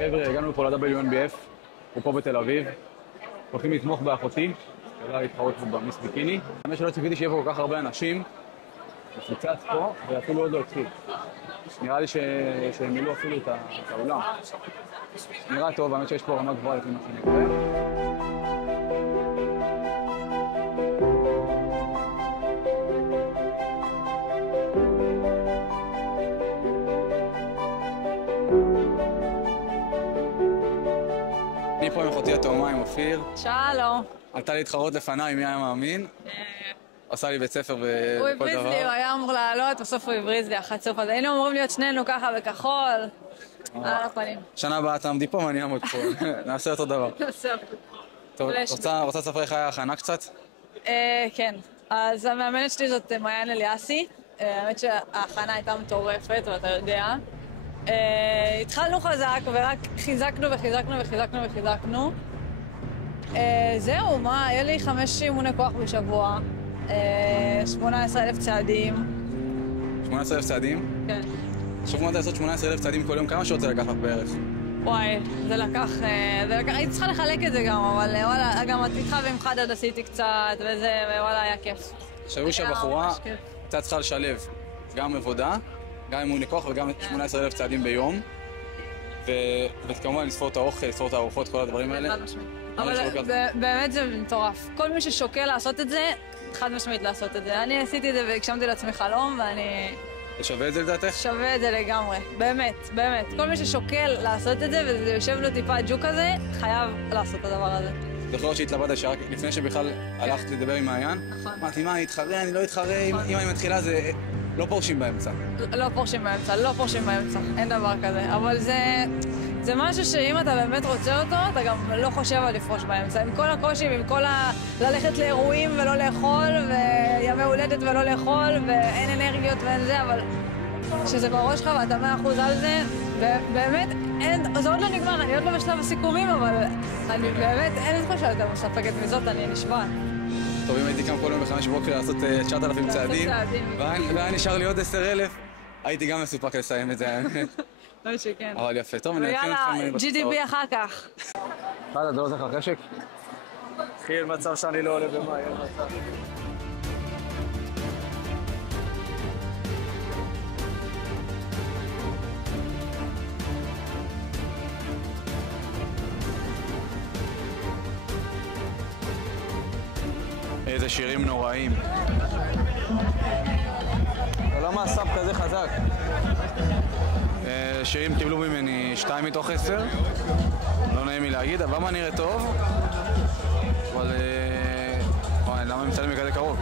חבר'ה, הגענו פה ל-WNBF, הוא פה בתל אביב. הולכים לתמוך באחותי, שאלה להתחרות במיס ביקיני. האמת שלא ציפיתי שיהיה פה כל כך הרבה אנשים, מפוצץ פה, ואפילו עוד לא התחיל. נראה לי שהם מילאו אפילו את האולם. נראה טוב, האמת שיש פה רמה גבוהה לפי מה שנקרא. אני פה עם אחותי התאומה, עם אופיר. שלום. עלתה להתחרות לפניי, מי היה מאמין? עשה לי בית ספר וכל דבר. הוא הבריז לי, הוא היה אמור לעלות, בסוף הוא הבריז לי אחת סוף הזה. היינו אמורים להיות שנינו ככה בכחול, על הפנים. שנה הבאה תעמדי פה ואני אעמוד פה, נעשה אותו דבר. טוב, רוצה לספר איך היה ההכנה קצת? כן, אז המאמנת שלי זאת מעיין אליאסי. האמת שההכנה הייתה מטורפת, ואתה יודע. התחלנו חזק ורק חיזקנו וחיזקנו וחיזקנו וחיזקנו. זהו, מה, היה לי 5 אימוני כוח בשבוע, 18,000 צעדים. 18,000 צעדים? כן. שבוע לעשות 18,000 צעדים כל יום, כמה שעות זה לקחת בערך? וואי, זה לקח, הייתי צריכה לחלק את זה גם, אבל וואלה, גם איתך ועם חדד עשיתי קצת וזה, ווואלה, היה כיף. חשבו שהבחורה קצת צריכה לשלב גם עבודה, גם אימוני כוח וגם 18,000 צעדים ביום, וכמובן לספור את האוכל, לספור את הארוחות, כל הדברים האלה. אבל באמת זה מטורף. כל מי ששוקל לעשות את זה, חד משמעית לעשות את זה. אני עשיתי את זה והגשמתי לעצמי חלום, ואני... זה שווה את זה לדעתך? שווה את זה לגמרי, באמת, באמת. כל מי ששוקל לעשות את זה, וזה יושב לו טיפה ג'וק הזה, חייב לעשות את הדבר הזה. זוכרת שהתלבטת שרק לפני שבכלל הלכת לדבר עם מעיין? נכון. אמרתי, מה, אני אתחרה, אני לא אתחרה, אם אני מתחילה זה... לא פורשים באמצע. לא פורשים באמצע, לא פורשים באמצע, אין דבר כזה. אבל זה משהו שאם אתה באמת רוצה אותו, אתה גם לא חושב על לפרוש באמצע. עם כל הקושי ועם כל ללכת לאירועים ולא לאכול, וימי הולדת ולא לאכול, ואין אנרגיות ואין זה, אבל כשזה בראש שלך ואתה 100% על זה, באמת, זה עוד לא נגמר, אני עוד לא בשלב הסיכומים, אבל אני באמת, אין לי תחושה יותר מספקת מזאת, אני נשבעת. טוב, אם הייתי קם כל יום ב5 בוקר לעשות 9,000 צעדים, והיה נשאר לי עוד 10,000, הייתי גם מסופק לסיים את זה, האמת. לא שכן. אבל יפה, טוב, אני אתחיל אתכם בתוצאות. GDB אחר כך. אתה לא עוזר לך חשק? אחי, אין מצב שאני לא עולה במה, אין מצב. איזה שירים נוראים. למה הסאב כזה חזק? שירים קיבלו ממני 2 מתוך 10. לא נעים לי להגיד, הבמה נראה טוב. אבל... למה מצלמים כזה קרוב?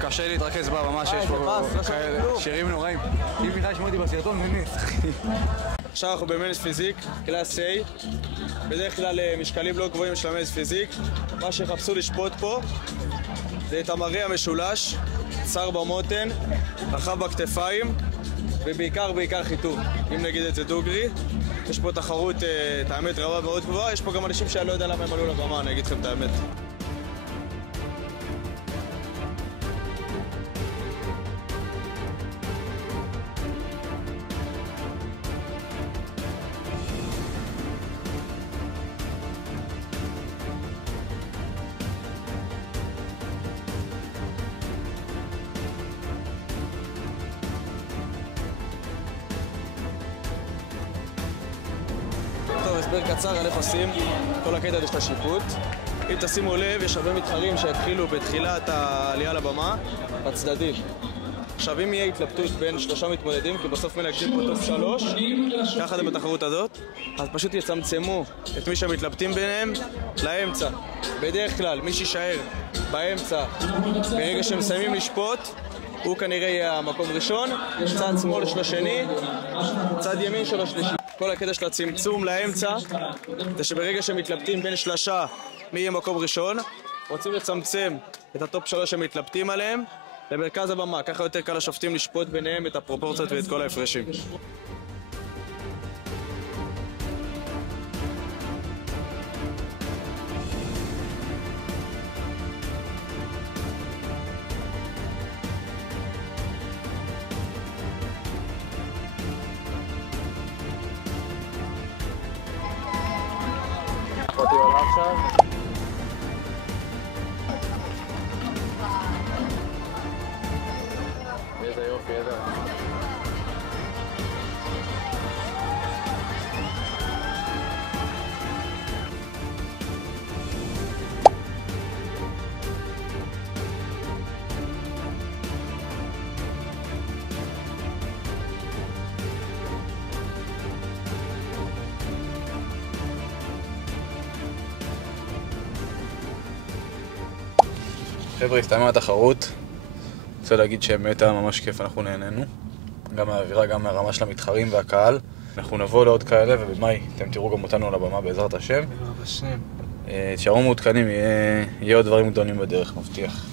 קשה להתרכז בבמה שיש פה כאלה שירים נוראים. אם בכלל ישמעו אותי בסרטון, מנס. עכשיו אנחנו במנס פיזיק, קלאס A. בדרך כלל משקלים לא גבוהים של המנס פיזיק. מה שחפשו לשפוט פה זה את המראה המשולש, צר במותן, רחב בכתפיים ובעיקר חיתוך. אם נגיד את זה דוגרי, יש פה תחרות, את האמת, רבה מאוד גבוהה. יש פה גם אנשים שאני לא יודע למה הם עלו לבמה, אני אגיד לכם את האמת. טוב, הסבר קצר על איך עושים. כל הקטע יש את השיפוט. אם תשימו לב, יש הרבה מתחרים שהתחילו בתחילת העלייה לבמה, בצדדים. עכשיו, אם יהיה התלבטות בין 3 מתמודדים, כי בסוף מנגדים פה טופ 3, ככה זה בתחרות הזאת, אז פשוט יצמצמו את מי שמתלבטים ביניהם לאמצע. בדרך כלל, מי שישאר באמצע, ברגע שהם מסיימים לשפוט, הוא כנראה יהיה המקום ראשון, צד שמאל של השני, צד ימין של השלישי. כל הקטע של הצמצום לאמצע זה שברגע שמתלבטים בין שלושה מי יהיה מקום ראשון, רוצים לצמצם את הטופ 3 שמתלבטים עליהם למרכז הבמה, ככה יותר קל לשופטים לשפוט ביניהם את הפרופורציות ואת כל ההפרשים. אחותי עולה עכשיו. איזה יופי, איזה... חבר'ה, הסתיימה התחרות. רוצה להגיד שבאמת היה ממש כיף, אנחנו נהנינו. גם מהאווירה, גם מהרמה של המתחרים והקהל. אנחנו נבוא לעוד כאלה, ובמאי אתם תראו גם אותנו על הבמה בעזרת השם. בעזרת השם. תשארו מעודכנים, יהיה עוד דברים גדולים בדרך, מבטיח.